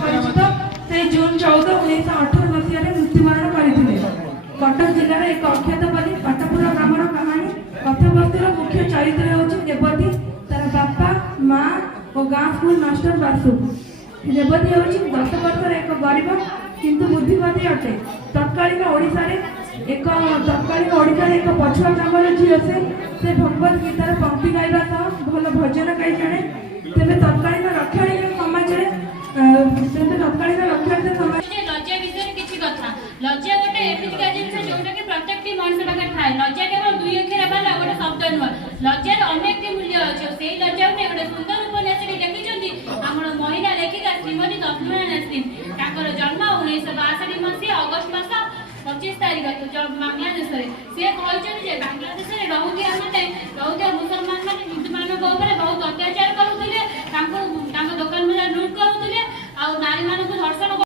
परिचित से जून 14 1918 मसीह मृत्युवरण करते। कटक जिलार एक अख्यात बलि पाटपुर ग्रामर कहानी कथावस्तुर मुख्य चरित्र होची रेवती, तार बापा माँ और गाँ स्कूल मास्टर बासु। रेवती होची 10 वर्षर एक गरीब किंतु बुद्धिवादी अटे। तत्कालीन ओडिशा एक पछुआ ग्रामर झील से भगवत गीतार पंक्ति गाइबा सह भल भजन गाई जाने। तेज तत्कालीन रक्षाणीय समाज लज्जा विषय किछि कथा। लज्जा गोटे एमितिका जिनिस जोटा कि प्रत्येकटी मनुष्य पाखे थाए। लज्जा केवल दुई अक्षर वाला गोटे शब्द नुह। लज्जार अनेक मूल्य अच्छे। से लज्जा गोटे सुंदर उपन्यास लिखिं आम महिला लेखिका श्रीमती तस्मिमा नासरिन। ताकर जन्म 1962 मसीहा अगस्ट मास 25 तारिख बांग्लादेश से कहते बांग्लादेश में रोहुआ मुसलमान मैंने हिंदू मान बहुत अत्याचार करुले, दुकान लुट करुले, नारी मान धर्षण